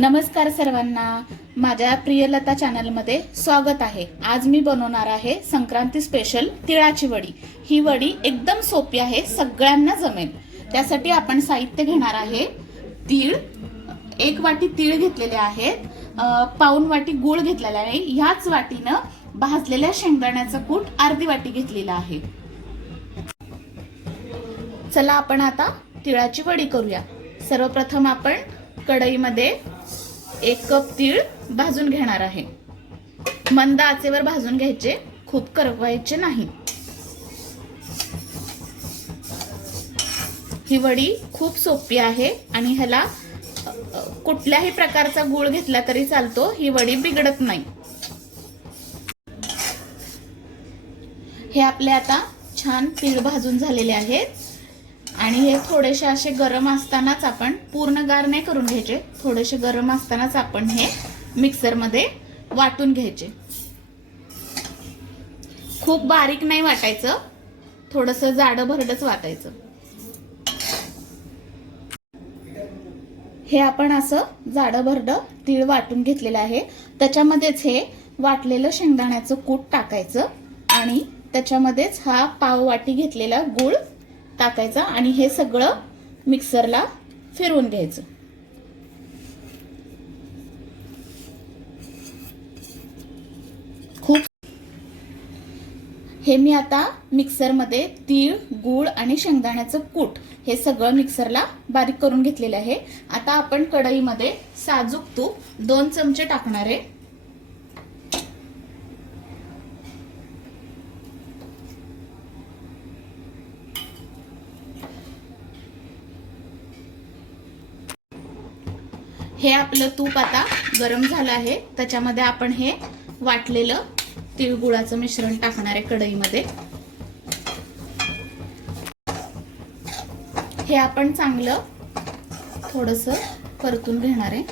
नमस्कार सर्वांना. माझ्या प्रियलता चॅनलमध्ये स्वागत आहे. आज मी बनवणार आहे संक्रांती स्पेशल तिळाची वडी. ही वडी एकदम सोपी आहे सगळ्यांना जमेल. त्यासाठी आपण साहित्य घेणार आहे. तीळ एक वाटी तीळ घेतलेले आहेत. पाऊन पाऊण वाटी गूळ घेतलेला आहे. ह्याच वाटीनं भाजलेल्या शेंगदाण्याचं कूट अर्धी वाटी घेतलेला आहे. चला आपण आता तिळाची वडी करूया. सर्वप्रथम आपण कढईमध्ये एक कप तीळ भाजून घेणार आहे. मंद आचेवर भाजून घ्यायचे खूप करवायचे नाही. ही वडी खूप सोपी आहे आणि ह्याला कुठल्याही प्रकारचा गुळ घेतला तरी चालतो ही वडी बिघडत नाही. हे आपले आता छान तीळ भाजून झालेले आहेत. आणि हे थोडेसे असे गरम असतानाच आपण पूर्ण गार नाही करून घ्यायचे. थोडेसे गरम असतानाच आपण हे मिक्सरमध्ये वाटून घ्यायचे. खूप बारीक नाही वाटायचं. थोडस जाडं भरडच वाटायचं. हे आपण असं जाडं भरडं तीळ वाटून घेतलेलं आहे. त्याच्यामध्येच हे वाटलेलं शेंगदाण्याचं कूट टाकायचं आणि त्याच्यामध्येच हा पाव वाटी घेतलेला गूळ टाकायचा आणि हे सगळं मिक्सरला फिरवून घ्यायचं. खूप हे मी आता मिक्सरमध्ये तीळ गूळ आणि शेंगदाण्याचं कूट हे सगळं मिक्सरला बारीक करून घेतलेलं आहे. आता आपण कढईमध्ये साजूक तूप दोन चमचे टाकणार आहे. हे आपलं तूप आता गरम झालं आहे. त्याच्यामध्ये आपण हे वाटलेलं तिळगुळाचं मिश्रण टाकणार आहे कढईमध्ये. हे आपण चांगलं थोडस परतून घेणार आहे.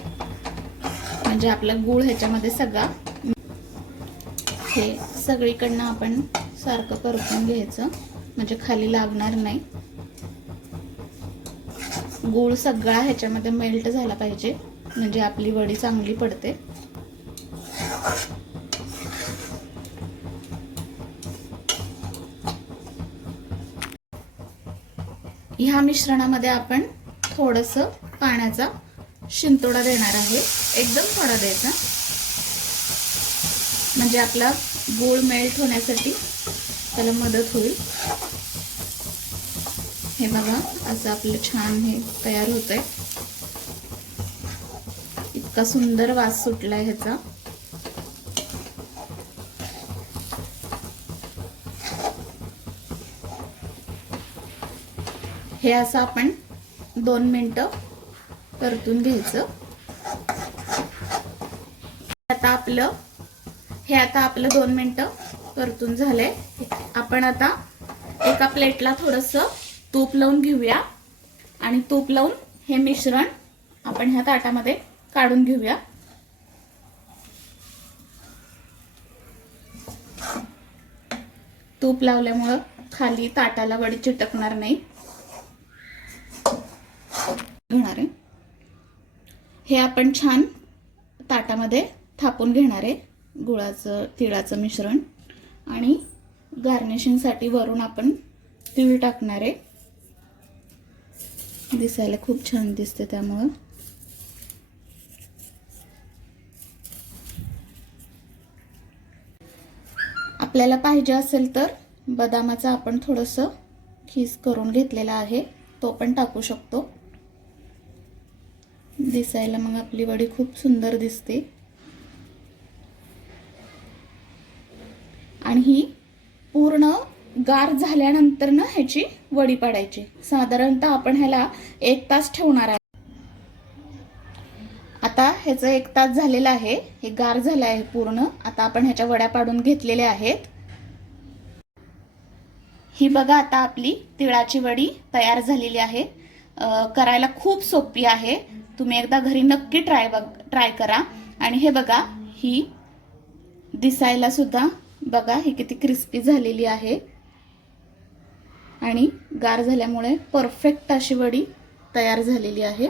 म्हणजे आपला गूळ ह्याच्यामध्ये सगळा. हे सगळीकडनं आपण सारखं परतून घ्यायचं. म्हणजे खाली लागणार नाही. गूळ सगळा ह्याच्यामध्ये मेल्ट झाला पाहिजे. म्हणजे आपली वडी चांगली पडते. ह्या मिश्रणामध्ये आपण थोडस पाण्याचा शिंतोडा देणार आहे. एकदम थोडा द्यायचा. म्हणजे आपला गूळ मेल्ट होण्यासाठी त्याला मदत होईल. हे बघा असं आपलं छान हे तयार होत आहे इतका सुंदर वास सुटलाय ह्याचा. हे असं आपण दोन मिनिटं परतून घ्यायचं. आता आपलं हे आता आपलं दोन मिनटं परतून झालंय. आपण आता एका प्लेटला थोडंसं तूप लावून घेऊया. आणि तूप लावून हे मिश्रण आपण ह्या ताटामध्ये काढून घेऊया. तूप लावल्यामुळं खाली ताटाला वडी चिटकणार नाही. घेणार आहे. हे आपण छान ताटामध्ये थापून घेणार आहे. गुळाचं तिळाचं मिश्रण आणि गार्निशिंगसाठी वरून आपण तीळ टाकणार आहे. दिसायला खूप छान दिसते त्यामुळं. आपल्याला पाहिजे असेल तर बदामाचा आपण थोडंसं खीस करून घेतलेला आहे. तो पण टाकू शकतो. दिसायला मग आपली वडी खूप सुंदर दिसते. आणि ही पूर्ण गार झाल्यानंतर ना ह्याची वडी पाडायची. साधारणतः आपण ह्याला एक तास ठेवणार आहे आता ह्याचं एक तास झालेलं आहे. हे गार झालं आहे पूर्ण. आता आपण ह्याच्या वड्या पाडून घेतलेल्या आहेत. ही बघा आता आपली तिळाची वडी तयार झालेली आहे. करायला खूप सोपी आहे. तुम्ही एकदा घरी नक्की ट्राय बघ ट्राय करा. आणि हे बघा ही दिसायला सुद्धा बघा ही किती क्रिस्पी झालेली आहे. आणि गार झाल्यामुळे परफेक्ट अशी वडी तयार झालेली आहे.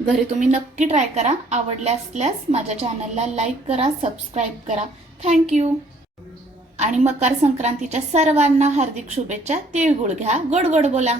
घरी तुम्ही नक्की ट्राय करा. आवडल्या असल्यास माझ्या चॅनलला लाईक करा सबस्क्राईब करा. थँक्यू आणि मकर संक्रांतीच्या सर्वांना हार्दिक शुभेच्छा. तिळगुळ घ्या. गोड गोड बोला.